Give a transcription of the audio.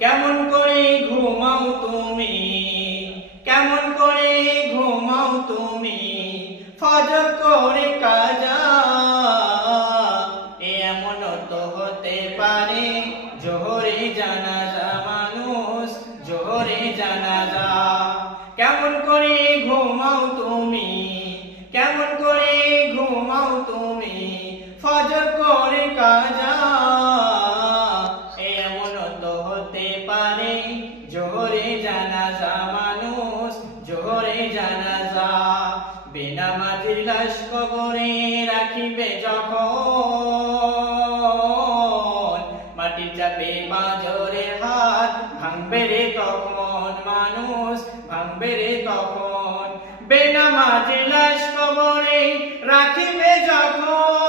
কেমন করে ঘুমাও তুমি, কেমন করে ঘুমাও তুমি, ফজর করে কাজা। এমন তো হতে পারে জোহরে জানাজা, মানুষ জোহরে জানাজা। কেমন করে ঘুমাও তুমি, কেমন করে ঘুমাও তুমি, ফজর করে কাজা। এমন তো হতে পারে জোহরে জানাজা, মানুষ জোহরে জানাজা। বেনামাজির লাশ কবরে রাখিবে যখন, মাটির চাপে পাঁজরে হাত ভাঙবে রে তখন, মানুষ ভাঙবে রে তখন। বেনামাজির লাশ কবরে রাখিবে যখন,